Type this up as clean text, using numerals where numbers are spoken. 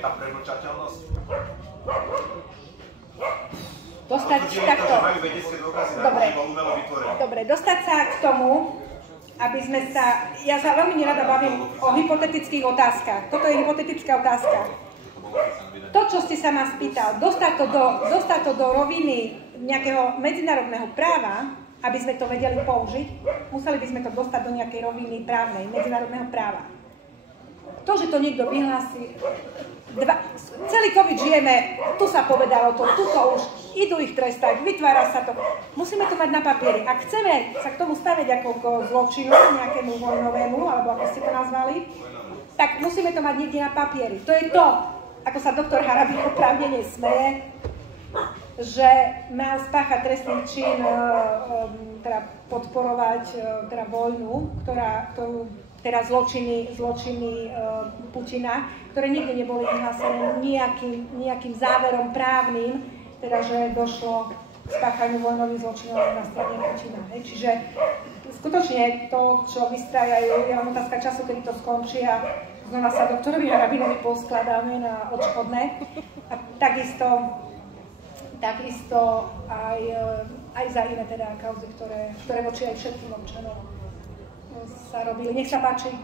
je tá premlčateľnosť? Dostať takto. Dobre, dostať sa k tomu, aby sme sa... Ja sa veľmi nerada bavím o hypotetických otázkach. Toto je hypotetická otázka. To, čo ste sa ma spýtal, dostať to do roviny nejakého medzinárodného práva, aby sme to vedeli použiť, museli by sme to dostať do nejakej roviny právnej, medzinárodného práva. To, že to niekto vyhlási... Celý COVID žijeme, tu sa povedalo to, tu to už, idú ich trestať, vytvára sa to. Musíme to mať na papieri. Ak chceme sa k tomu staviť ako k zločinu, nejakému vojnovému, alebo ako ste to nazvali, tak musíme to mať niekde na papieri. To je to, ako sa doktor Harabík oprávne nesmeje, že mal spáchať trestný čin, teda podporovať teda vojnu, teda zločiny Putina, ktoré nikdy neboli vyhlásené nejakým záverom právnym, teda že došlo k spáchaniu vojnových zločinov na strane Putina. Čiže skutočne to, čo vystrajajú, je len otázka času, kedy to skončí a znova sa doktorovi Harabinovi poskladáme na odškodné. A takisto aj za iné teda kauzy, ktoré voči aj všetkým občanom sa robili. Nech sa páči.